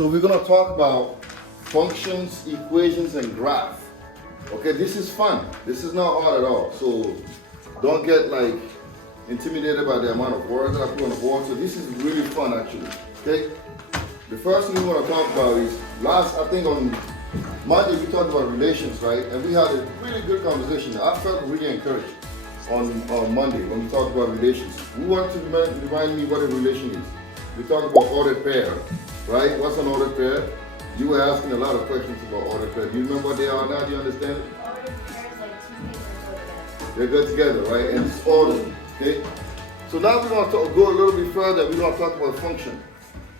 So we're gonna talk about functions, equations, and graph. Okay, this is fun. This is not hard at all. So don't get like intimidated by the amount of words that I put on the board. So this is really fun actually. Okay. The first thing we want to talk about is I think on Monday we talked about relations, right? And we had a really good conversation. I felt really encouraged on Monday when we talked about relations. We want to remind me what a relation is. We talked about ordered pair, right? What's an ordered pair? You were asking a lot of questions about ordered pair. Do you remember what they are now? Do you understand it? Ordered pairs, like two things that go together. They go together, right? And it's ordered, okay? So now we're going to go a little bit further. We're going to talk about function.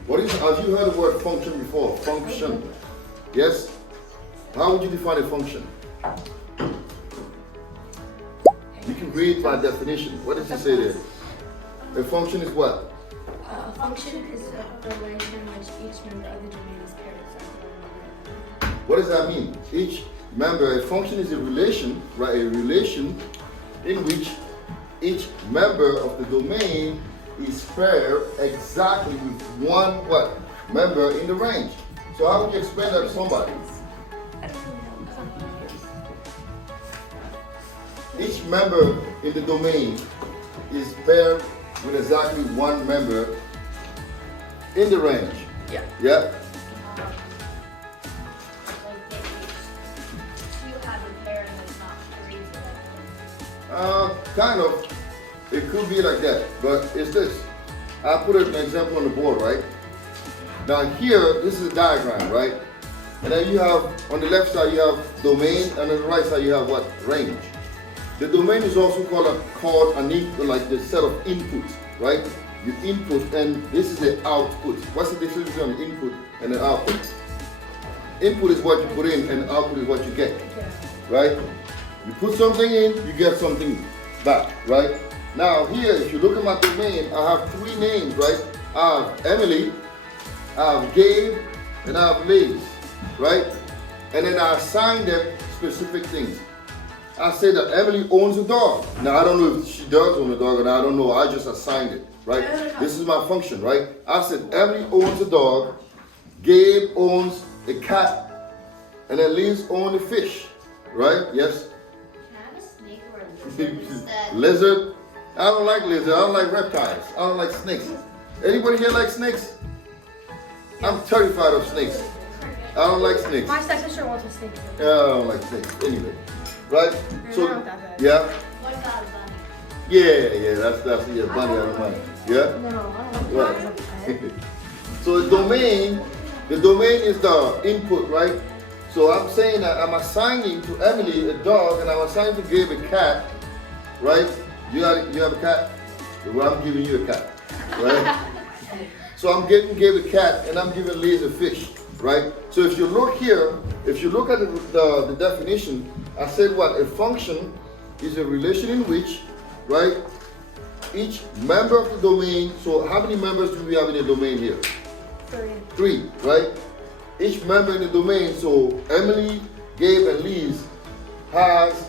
Have you heard the word function before? Function. Yes? How would you define a function? You can read by definition. What does it say there? A function is what? A function is a relation in which each member of the domain is paired with something. What does that mean? A function is a relation, right? A relation in which each member of the domain is paired exactly with one what? Member in the range. So how would you explain that to somebody? Each member in the domain is paired with exactly one member in the range. Yeah. Yeah? Like two have a pair and it's not three together. Kind of. It could be like that, but it's this. I put an example on the board, right? Now here, this is a diagram, right? And then you have, on the left side, you have domain, and on the right side, you have what? Range. The domain is also called an input, like the set of inputs, right? You input, and this is the output. What's the difference between an input and an output? Input is what you put in, and output is what you get, right? You put something in, you get something back, right? Now here, if you look at my domain, I have three names, right? I have Emily, I have Gabe, and I have Liz, right? And then I assign them specific things. I say that Emily owns a dog. Now I don't know if she does own a dog, and I don't know. I just assigned it, right? This is my function, right? I said Emily owns a dog, Gabe owns a cat, and then Liz owns a fish, right? Yes. Can I have a snake or a lizard instead? Lizard. I don't like lizards. I don't like reptiles. I don't like snakes. Anybody here like snakes? I'm terrified of snakes. I don't like snakes. My stepsister wants a snake. Yeah, I don't like snakes. Anyway, right? So not that bad. What yeah, about a bunny? yeah. That's bunny. I don't mind. Yeah. No, I don't want Right. that. So the domain is the input, right? So I'm saying that I'm assigning to Emily a dog, and I'm assigning to Gabe a cat, right? You have a cat? Well, I'm giving you a cat, right? So I'm giving Gabe a cat, and I'm giving Liz a fish, right? So if you look here, if you look at the definition, I said what? A function is a relation in which, right, each member of the domain, so how many members do we have in the domain here? Three, right? Each member in the domain, so Emily, Gabe, and Liz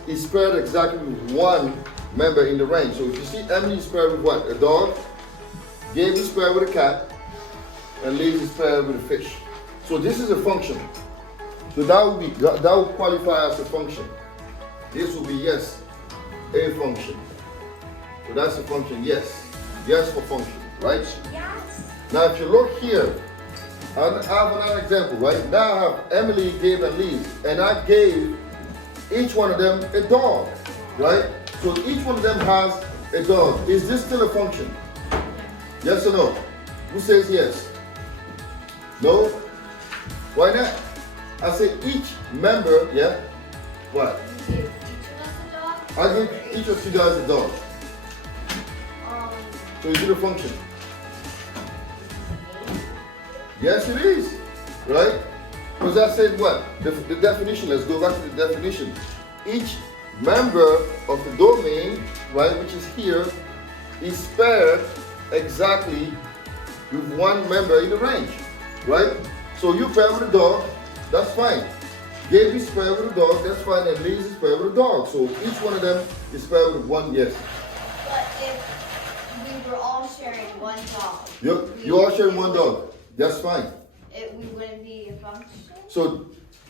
is paired exactly with one member in the range. So if you see Emily is paired with what? A dog, Gabe is paired with a cat, and Liz is paired with a fish. So this is a function. So that would qualify as a function. This will be yes, a function. So that's a function, yes. Yes for function, right? Yes. Now if you look here, I have another example, right? Now I have Emily, Gabe, and Liz, and I gave each one of them a dog, right? So each one of them has a dog. Is this still a function? Yes or no? Who says yes? No? Why not? I say each member, yeah? What? You give each of us a dog? I give each of you guys a dog. So is it a function? Yes, it is, right? Because I said what? The definition, let's go back to the definition. Each member of the domain, right, which is here, is paired exactly with one member in the range, right? So you pair with a dog, that's fine. Gabe is paired with a dog, that's fine, and Liz is paired with a dog. So each one of them is paired with one, yes. But if we were all sharing one dog, You all sharing one dog, that's fine. we wouldn't it be a function? So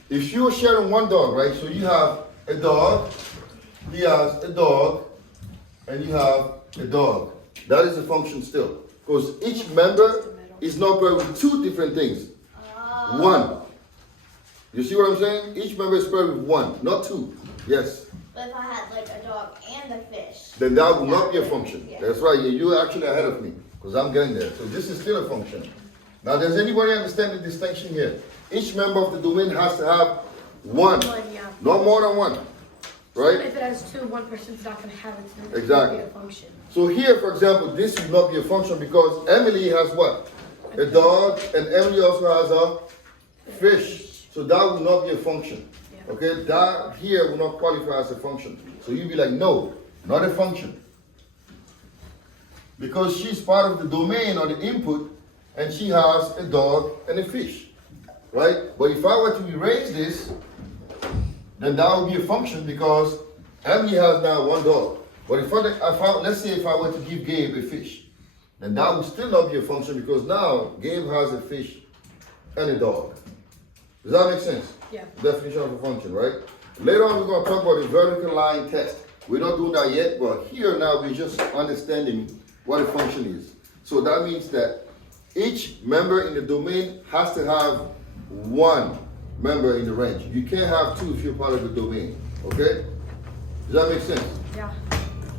if you're sharing one dog, right? So you have a dog, he has a dog, and you have a dog. That is a function still. Because each member is not paired with two different things. One. You see what I'm saying? Each member is paired with one, not two. Yes. But if I had like a dog and a fish. Then that will not be a function. Yeah. That's right. You're actually ahead of me because I'm getting there. So this is still a function. Now, does anybody understand the distinction here? Each member of the domain has to have one, Yeah. no more than one, right? If it has two, one person's not going to have it. So it's Exactly. Be a function. So here, for example, this will not be a function because Emily has what? A dog, and Emily also has a fish. So that will not be a function. Yeah. Okay, that here will not qualify as a function. So you'll be like, no, not a function. Because she's part of the domain or the input, and she has a dog and a fish, right? But if I were to erase this, then that would be a function because Emily has now one dog. But if let's say if I were to give Gabe a fish, then that would still not be a function because now Gabe has a fish and a dog. Does that make sense? Yeah. Definition of a function, right? Later on, we're going to talk about the vertical line test. We're not doing that yet, but here now we're just understanding what a function is. So that means that each member in the domain has to have one member in the range. You can't have two if you're part of the domain, okay? Does that make sense? Yeah.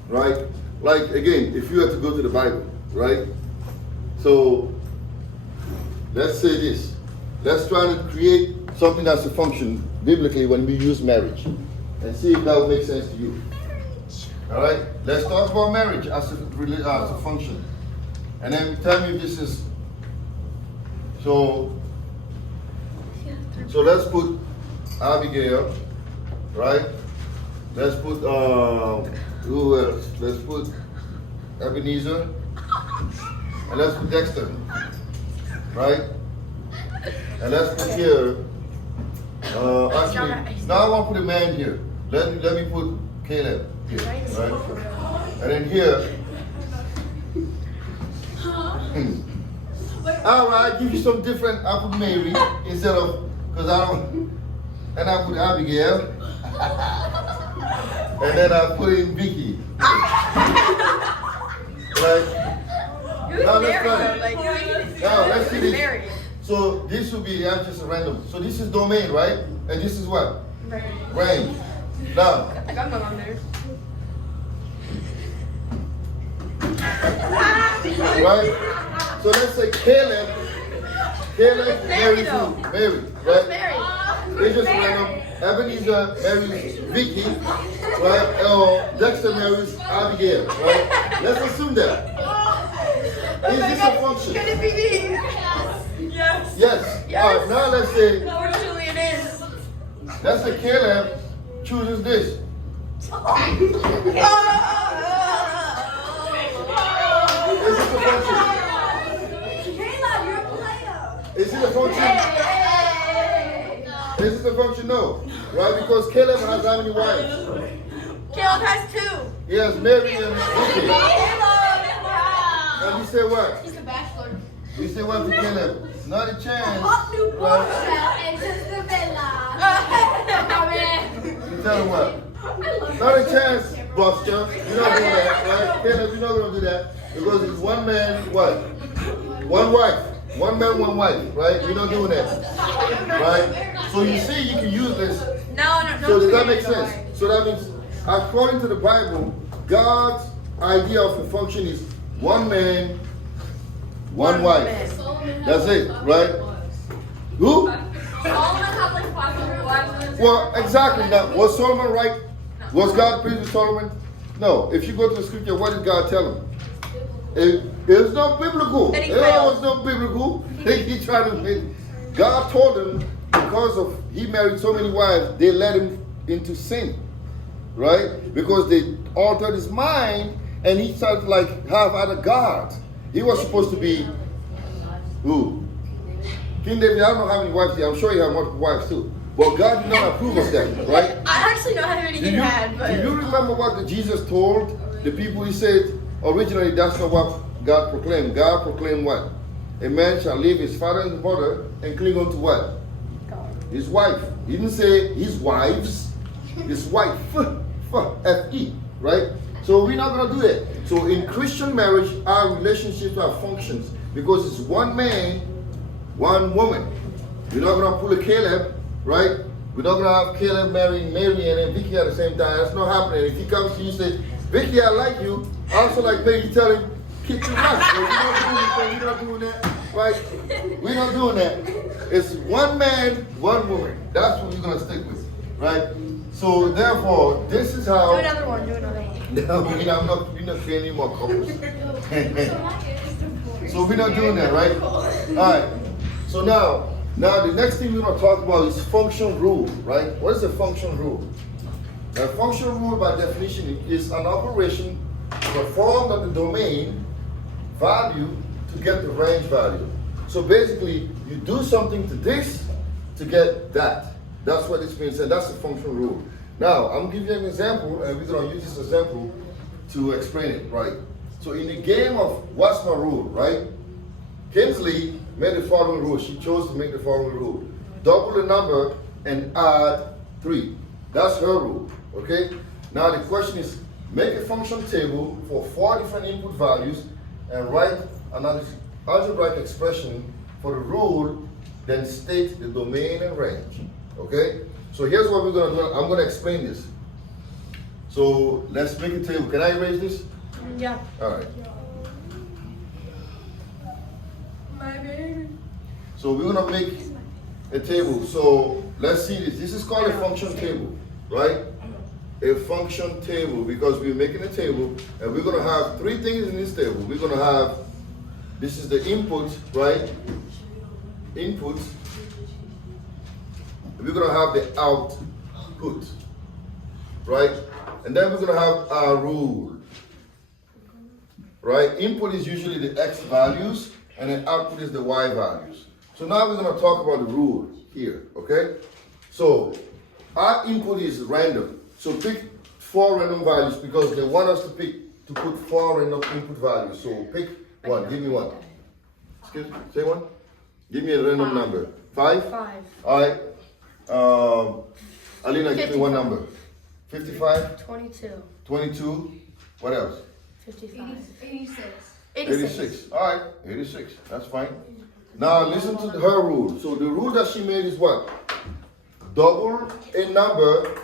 Right? Like, again, if you had to go to the Bible, right? So, let's say this. Let's try to create something that's a function biblically when we use marriage and see if that would make sense to you. All right? Let's talk about marriage as a function. And then tell me if this is... So let's put Abigail, right? Let's put, who else? Let's put Ebenezer. And let's put Dexter, right? And let's put here, actually, now I want to put a man here. Let me put Caleb here, right? And then here, all right, give you some different, I put Mary instead of, because I don't, and I put Abigail. And then I put in Vicky. Right? Now let's try it. Now let's see this. So this will be just a random. So this is domain, right? And this is what? Range. Now. I got my mom there. Right? So let's say Caleb, Mary, Mary, right? It's just random. Ebenezer marries Vicky, right? Or Dexter marries Abigail, right? Let's assume that. Is this a function? Can it be me? Yes. Yes. All right, now let's say, Unfortunately, it is. let's say Caleb chooses this. Is this a function? Caleb, you're a player. Is it a function? Is it a function? No. Right? Because Caleb has how many wives? Caleb has two. He has Mary and Vicky. And you say what? He's a bachelor. You say what to Caleb? Not a chance. And Sister Bella. You tell him what? Not a chance, Buster. You're not doing that, right? Caleb, you're not going to do that. Because it's one man, what? One wife. One man, one wife, right? You're not doing that. Right? So you see, you can use this. No. So does that make sense? So that means, according to the Bible, God's idea of a function is one man, one wife. That's it, right? Who? Solomon had like 500 wives. Well, exactly. Now, was Solomon right? Was God pleased with Solomon? No. If you go to the scripture, what did God tell him? It's not biblical. It was not biblical. He tried to. God told him because of he married so many wives, they led him into sin, right? Because they altered his mind, and he started to like have other gods. He was supposed to be who? King David. I don't know how many wives he had. I'm sure he had multiple wives too. But God did not approve of that, right? I actually know how many he had, but Do you remember what Jesus told the people? He said, originally, that's not what God proclaimed. God proclaimed what? a man shall leave his father and his mother and cling on to what? His wife. He didn't say his wives, his wife. F-E, right? So we're not going to do that. So in Christian marriage, our relationships are functions because it's one man, one woman. You're not going to pull a Caleb, right? We're not going to have Caleb marrying Mary and Vicky at the same time. That's not happening. If he comes to you and says, Vicky, I like you. I also like Mary. You tell him, kick your ass. We're not doing that, right? We're not doing that. It's one man, one woman. That's what we're going to stick with, right? So therefore, this is how. Do another one. Do another one. No, we're not creating any more couples. So we're not doing that, right? All right. So now the next thing we're going to talk about is function rule, right? What is a function rule? A function rule, by definition, is an operation performed on the domain value to get the range value. So basically, you do something to this to get that. That's what this means, and that's the function rule. Now, I'm going to give you an example, and we're going to use this example to explain it, right? So in the game of what's my rule, right? Kinsley made the following rule. She chose to make the following rule. Double the number and add 3. That's her rule, okay? Now the question is, make a function table for 4 different input values and write an algebraic expression for the rule, then state the domain and range, okay? So here's what we're gonna do. I'm gonna explain this. So let's make a table. Can I erase this? Yeah. All right. My baby. So we're gonna make a table. So let's see this. This is called a function table, right? A function table, because we're making a table and we're gonna have 3 things in this table. We're gonna have, this is the input, right? Input. We're gonna have the output, right? And then we're gonna have our rule, right? Input is usually the X values and then output is the Y values. So now we're gonna talk about the rule here, okay? So our input is random. So pick 4 random values because they want us to put 4 random input values. So pick one, give me one. Excuse me, say one. Give me a random number. 5? 5. All right. Alina, give me one number. 55? 22. 22? What else? 55. 86. 86. All right, 86. That's fine. Now listen to her rule. So the rule that she made is what? Double a number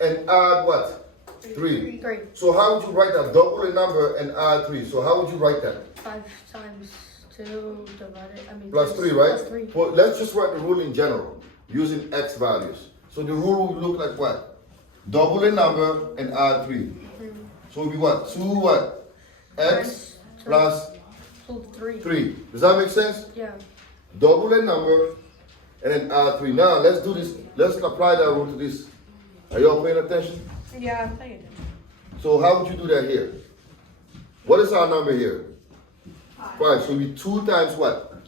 and add what? 3. 3. So how would you write that? Double a number and add 3. So how would you write that? 5 times 2 divided. Plus 3, right? Plus 3. Well, let's just write the rule in general using X values. So the rule would look like what? Double a number and add 3. So it would be what? 2 what? X plus 3. 3. Does that make sense? Yeah. Double a number and then add 3. Now let's do this. Let's apply that rule to this. Are y'all paying attention? Yeah, I'm paying attention. So how would you do that here? What is our number here? 5. So we 2 times what?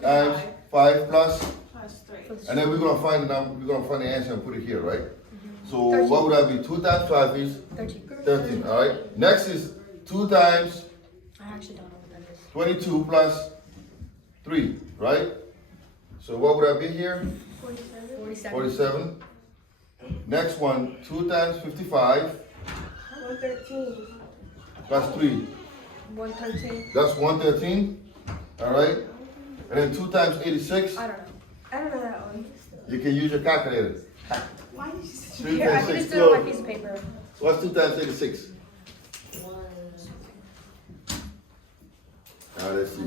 Times 5 plus. And then we're gonna find the number. We're gonna find the answer and put it here, right? So 13. what would that be? 2 times 5 is 13. 13. All right. Next is 2 times I actually don't know what that is. 22 plus 3, right? So what would that be here? 47. 47. Next one, 2 times 55 113. plus 3. 113. That's 113. All right. And then 2 times 86. I don't know. I don't know that one. You can use your calculator. Why did you say 3 Here, I times can 6. just do it on my piece of paper. What's 2 times 86? Let's see.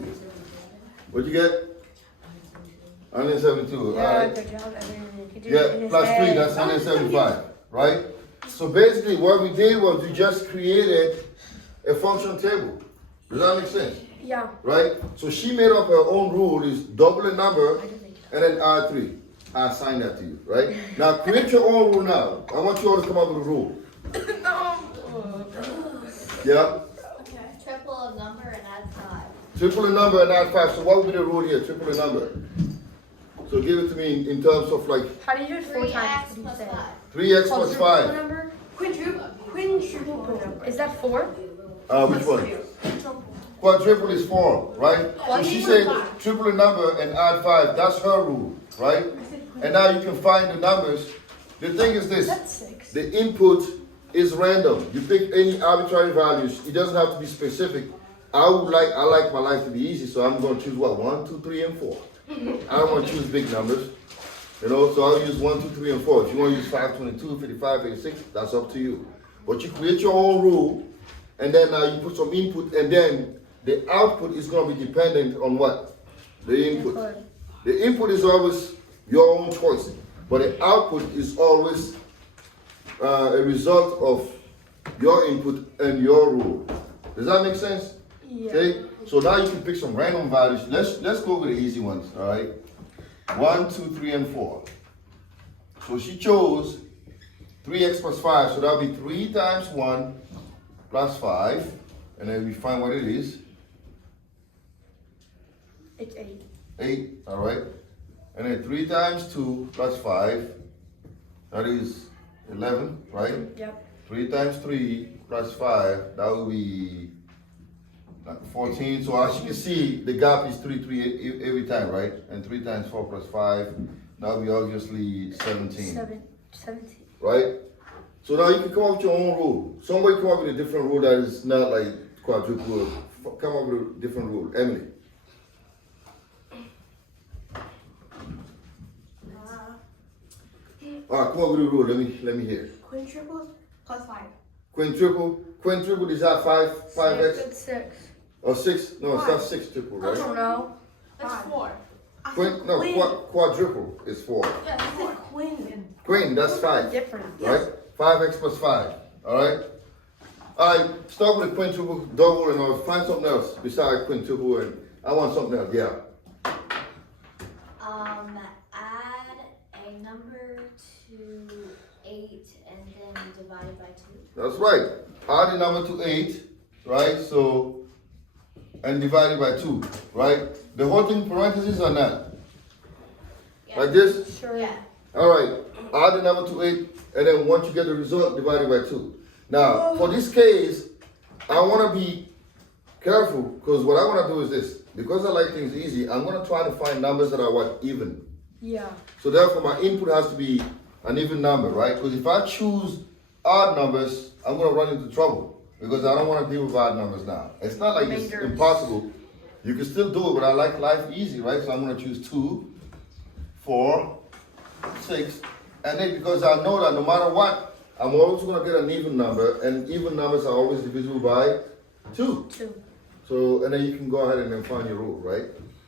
What'd you get? 172. All Yeah, right. good job, Evan. You can do it in Yeah, his plus 3, head. that's 175, right? So basically what we did was we just created a function table. Does that make sense? Yeah. Right? So she made up her own rule, is double a number and then add 3. I assign that to you, right? Now create your own rule now. I want you all to come up with a rule. No. Yeah? Triple a number and add 5. Triple a number and add 5. So what would be the rule here? Triple a number. So give it to me in terms of like How do you do it 4 times? 3x What plus do you say? 5. 3x plus Quadruple 5. number? Quintuple number. Is that 4? Which one? Quadruple is 4, right? So she said triple a number and add 5. That's her rule, right? And now you can find the numbers. The thing is this. That's 6. The input is random. You pick any arbitrary values. It doesn't have to be specific. I like my life to be easy, so I'm going to choose what? 1, 2, 3, and 4. I don't want to choose big numbers. You know, so I'll use 1, 2, 3, and 4. If you want to use 5, 22, 55, 86, that's up to you. But you create your own rule, and then you put some input, and then the output is going to be dependent on what? The input. The input is always your own choice, but the output is always a result of your input and your rule. Does that make sense? Yeah. Okay. So now you can pick some random values. Let's go with the easy ones. All right. 1, 2, 3, and 4. So she chose 3x plus 5. So that'll be 3 times 1 plus 5, and then we find what it is. It's 8. 8. All right. And then 3 times 2 plus 5. That is 11, right? Yep. 3 times 3 plus 5, that will be 14. So as you can see, the gap is 3 every time, right? And 3 times 4 plus 5, that will be obviously 17. 17. Right? So now you can come up with your own rule. Somebody come up with a different rule that is not like quadruple. Come up with a different rule. Emily. All right, come up with a rule. Let me hear. Quintuple plus 5. Quintuple is that 5x? It's 6. Or 6? No, it's not 6 triple, I right? don't know. That's 4. Quadruple is 4. Yeah, I said queen. Queen, that's 5. Different. Right? 5x plus 5. Alright? Alright, start with a quintuple, double, and I'll find something else besides quintuple, and I want something else. Yeah. Add a number to 8 and then divide it by 2. That's right. Add the number to 8, right? So, and divide it by 2, right? The whole thing parentheses or not? Yeah. Like this? Sure. Yeah. Alright, add the number to 8, and then once you get the result, divide it by 2. Now, for this case, I want to be careful, because what I want to do is this. Because I like things easy, I'm going to try to find numbers that are what? Even. Yeah. So therefore, my input has to be an even number, right? Because if I choose odd numbers, I'm going to run into trouble, because I don't want to deal with odd numbers now. It's not like it's impossible. You can still do it, but I like life easy, right? So I'm going to choose 2, 4, 6, and then because I know that no matter what, I'm always going to get an even number, and even numbers are always divisible by 2. 2. So, and then you can go ahead and then find your rule, right?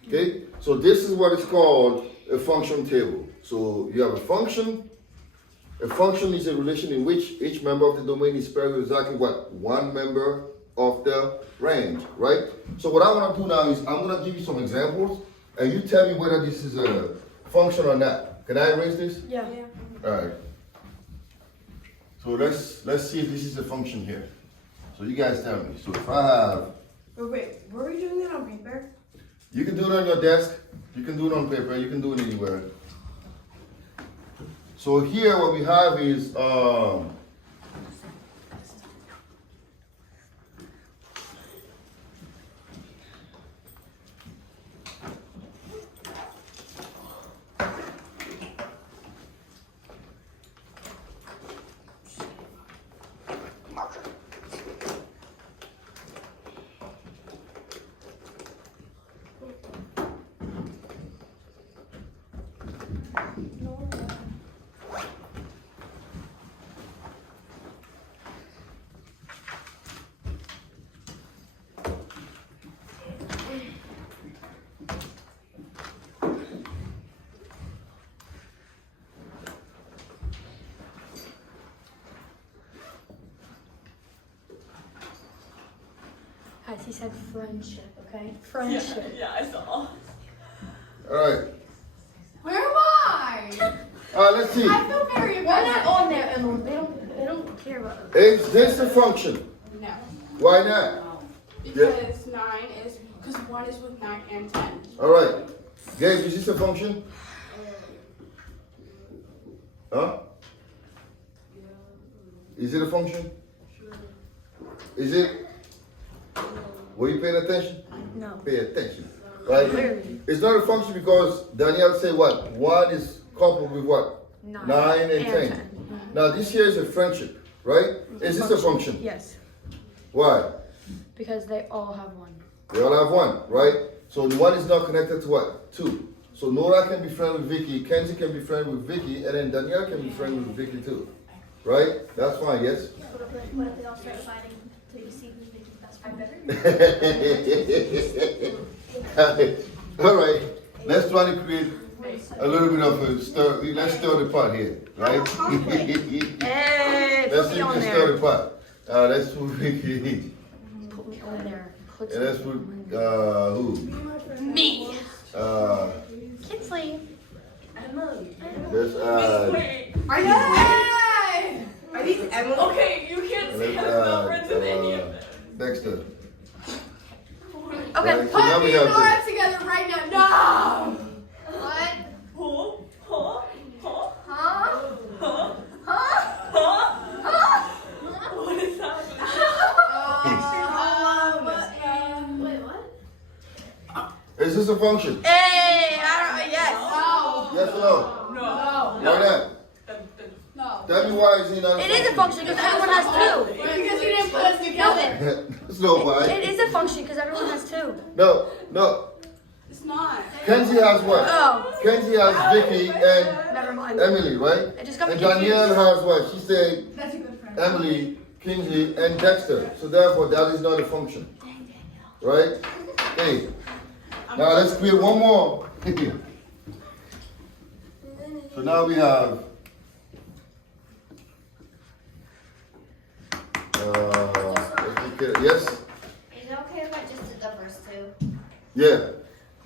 Okay, so this is what is called a function table. So you have a function. A function is a relation in which each member of the domain is paired with exactly what? One member of the range, right? So what I want to do now is I'm going to give you some examples, and you tell me whether this is a function or not. Can I erase this? Yeah. All right. So let's see if this is a function here. So you guys tell me. So if I have, Wait, were we doing it on paper? you can do it on your desk, you can do it on paper, you can do it anywhere. So here what we have is He said friendship, okay? Friendship. Yeah, I saw. all right. Where am I? All right, let's see. I feel very We're not on there, and they don't care about us. Is this a function? No, Why not? because 9 is, because 1 is with 9 and 10. All right. Gabe, is this a function? Huh? Is it a function? Is it? Were you paying attention? No. Pay attention. Right? Clearly. It's not a function because Danielle said what? 1 is coupled with what? 9 and 10. Now this here is a friendship, right? Is this a function? Yes. Why? Because they all have 1. They all have 1, right? So 1 is not connected to what? 2. So Nora can be friends with Vicky, Kenzie can be friends with Vicky, and then Danielle can be friends with Vicky too. Right? That's fine, yes? What if they all start fighting until you see who's Vicky's best friend? All right. Let's try to create a little bit of a stir. Let's stir the pot here, right? Hey, Let's put see me if we on can stir there. the pot. Let's put Vicky. Put me on there. Put And let's put who? me. Kinsley. Let's Are these Emily? Okay, you can't say I'm not friends with any of them. Dexter. Okay. Right, so now Put we me and have Nora this. together right now. No! What? What is happening? Wait, what? Is this a function? Hey, yes. Yes or no? No. Why not? No. Tell me why is he not a It is a function because everyone has 2. Because you didn't put us together. It's no why. It is a function because everyone has 2. No. It's not. Kenzie has what? Oh, Kenzie has Vicky and never mind. Emily, right? I just got me And Danielle confused. has what? She said That's a good friend. Emily, Kingsley, and Dexter. So therefore, that is not a function. Right? Hey. Now let's create one more. So now we have yes? Is it okay if I just did the first 2? Yeah.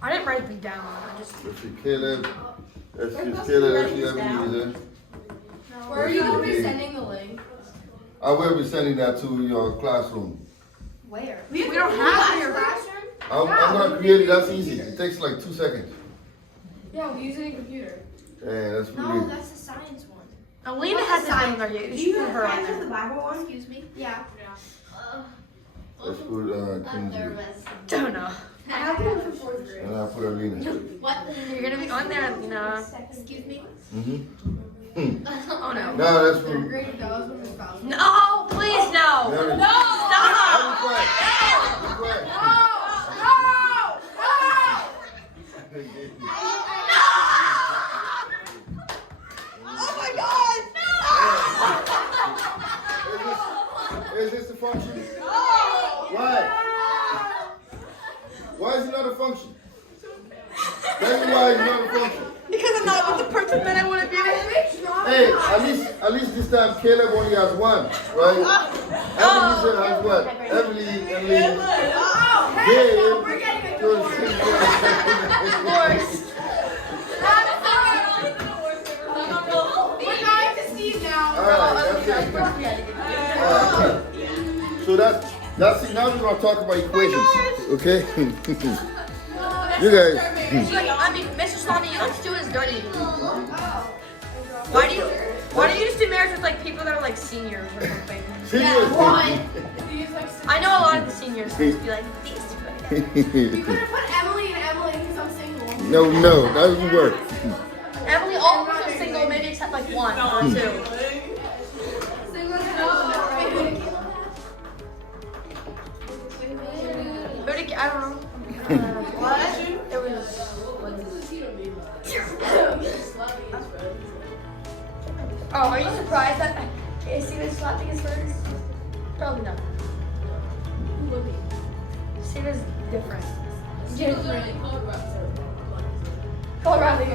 I didn't write them down. I just. Let's see Caleb. Let's see Caleb. Let's see Emily. Where are you going to be sending the link? I will be sending that to your classroom. Where? We don't have your classroom. I'm gonna create it. That's easy. It takes like 2 seconds. Yeah, we're using a computer. Yeah, that's No, pretty. that's the science one. Alina has this thing on you. You should put her on there. Bible one? Excuse me? Yeah. Let's put I'm Kingsley. nervous. Don't know. I have one from 4th grade. And I'll put Alina. What? You're gonna be on there, Alina. Excuse me? Mm-hmm. Oh no. No, that's for. 3rd grade, that was when we found it. No, please no. Mary. Stop. I'll be quiet. Be quiet. Oh my God. Is this a function? Why? Why is it not a function? Tell me why it's not a function. Because I'm not with the person that I want to be with. Hey, at least this time Caleb only has 1, right? Emily has what? Emily and Lee. Gabe. We're getting a So divorce. Divorce. We're going to Steve now. Alright, that's it. So that's it. Now we're gonna talk about equations. Okay? You guys. I mean, Mr. Swami, you like to do his dirty. Why do you just do marriage with like people that are like seniors or something? Serious? I know a lot of the seniors who used to be like these two. You could have put Emily and Emily because I'm single. No, that doesn't work. Emily, all of us are single, maybe except like 1 or 2. Single But I don't know. What? It was. Oh, are you surprised that Steven's slapping his friends? Probably not. Steven's different. Colorado. You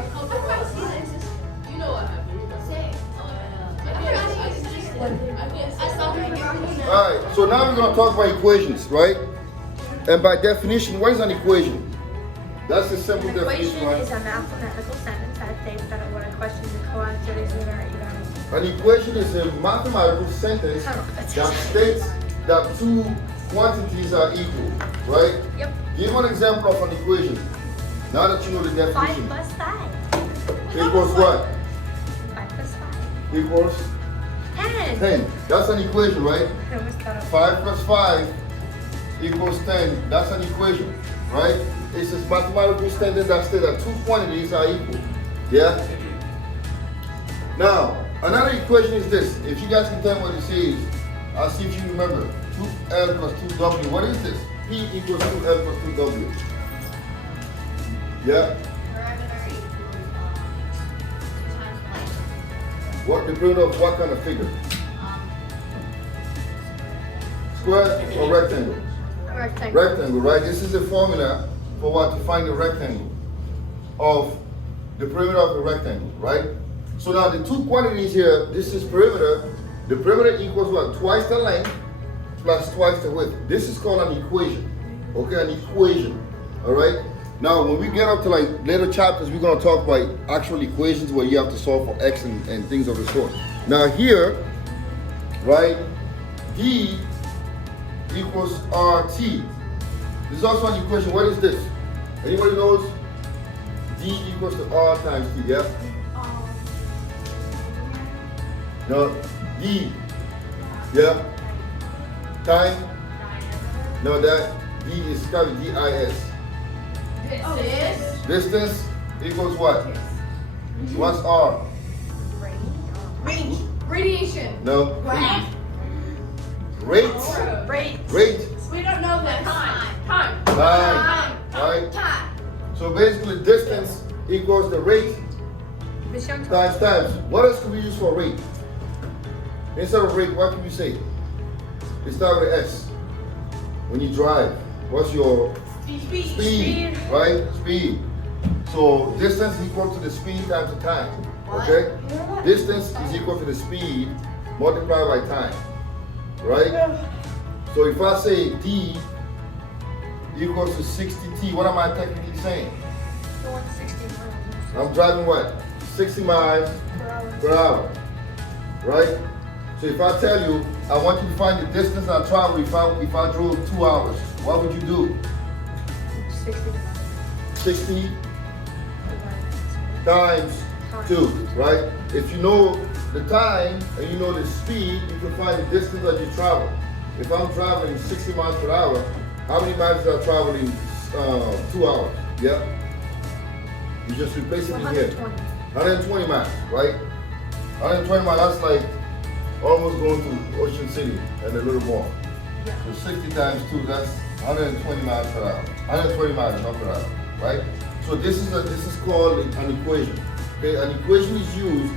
know what happened. Alright, so now we're gonna talk about equations, right? And by definition, what is an equation? That's a simple An definition, equation right? is a mathematical sentence that states that when a question is correct, it is either An equation is a mathematical sentence that states that 2 quantities are equal, right? Yep. Give an example of an equation. Now that you know the 5 definition. plus 5. Equals what? 5 plus 5. Equals 10. 10. That's an equation, right? I almost got it. 5 plus 5 equals 10. That's an equation, right? It's a mathematical standard that states that two quantities are equal. Yeah? Now, another equation is this. If you guys can tell me what it says, I'll see if you remember. 2L plus 2W. What is this? P equals 2L plus 2W. Yeah? Perimeter equals times length. What the perimeter of what kind of figure? Square or rectangle? Rectangle. Rectangle, right? This is the formula for what? To find the rectangle of the perimeter of a rectangle, right? So now the two quantities here, this is perimeter. The perimeter equals what? Twice the length plus twice the width. This is called an equation. Okay, an equation. All right? Now, when we get up to like later chapters, we're going to talk about actual equations where you have to solve for x and things of the sort. Now here, right, D equals RT. This is also an equation. What is this? Anybody knows? D equals to R times T, yeah? No, D, yeah? Time? No, that D is called DIS. Distance equals what? What's R? Range. Radiation. No. Rate. Rate. Rate. We don't know that. Time. Time. Right? Time. So basically distance equals the rate times times. What else can we use for rate? Instead of rate, what can you say? It starts with S. When you drive, what's your speed? Right? Speed. So distance is equal to the speed times the time. Okay? Distance is equal to the speed multiplied by time. Right? So if I say D equals to 60T, what am I technically saying? Going 60 miles. I'm driving what? 60 miles per hour. Right? So if I tell you, I want you to find the distance I travel if I drove 2 hours, what would you do? 60 miles. 60 times 2, right? If you know the time and you know the speed, you can find the distance that you travel. If I'm traveling 60 miles per hour, how many miles did I travel in 2 hours? Yeah? You just replace it in here. 120 miles, right? 120 miles, that's like almost going to Ocean City and a little more. So 60 times 2, that's 120 miles per hour. 120 miles, not per hour, right? So this is called an equation. Okay, an equation is used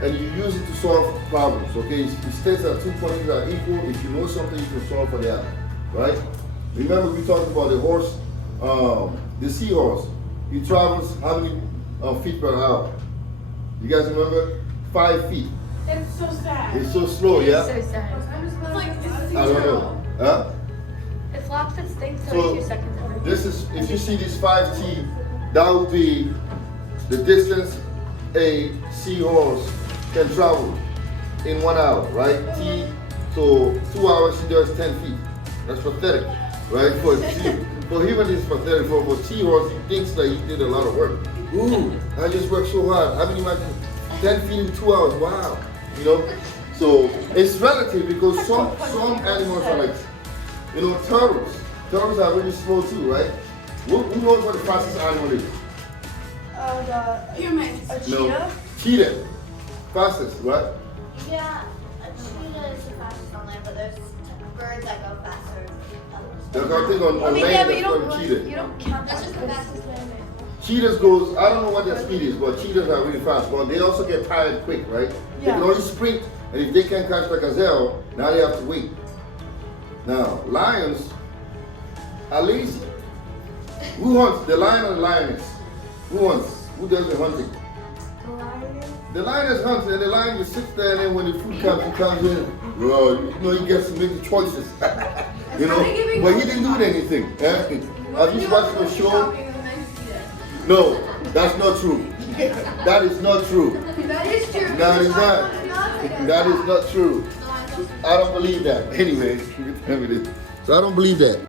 and you use it to solve problems. Okay, it states that two quantities are equal. If you know something, you can solve for the other, right? Remember we talked about the horse, the seahorse. He travels how many feet per hour? You guys remember? 5 feet. It's so sad. It's so slow, yeah? So sad. It's like I don't know. Huh? It flops its thing So 32 seconds. this is, if you see this 5T, that would be the distance a seahorse can travel in 1 hour, right? T, so 2 hours she does 10 feet. That's pathetic, right? For human it's pathetic. For seahorse, he thinks that he did a lot of work. Ooh, I just worked so hard. How many miles? 10 feet in 2 hours. Wow. You know? So it's relative because some animals are like, you know, turtles. Turtles are really slow too, right? Who knows what the fastest animal is? The human. A cheetah? No. Cheetah. Fastest, right? Yeah, a cheetah is the fastest on land, but there's birds that go faster. That's I think on land that's called cheetah. You don't count That's just the fastest land. Cheetahs goes, I don't know what their speed is, but cheetahs are really fast. But they also get tired quick, right? They can only sprint, and if they can't catch the gazelle, now they have to wait. Now, lions are lazy. Who hunts? The lion or the lioness? Who hunts? Who does the hunting? The lioness hunts, and the lion just sits there, and then when the food comes, he comes in. Well, you know, he gets to make the choices. You know, but he didn't do anything. Eh? Have you watched the show? No, that's not true. That is not true. That is true. That is not. That is not true. I don't believe that. Anyway, so I don't believe that.